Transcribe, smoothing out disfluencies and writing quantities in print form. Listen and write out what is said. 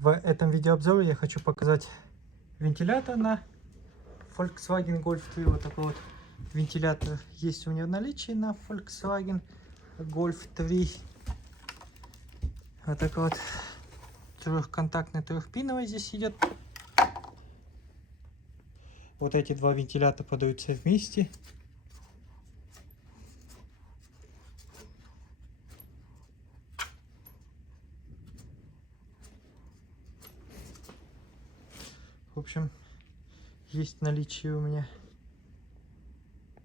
В этом видеообзоре я хочу показать вентилятор на Volkswagen Golf 3. Вот такой вот вентилятор есть у меня в наличии на Volkswagen Golf 3. Вот такой вот трехконтактный, трехпиновый здесь идет. Вот эти два вентилятора подаются вместе. В общем, есть в наличии у меня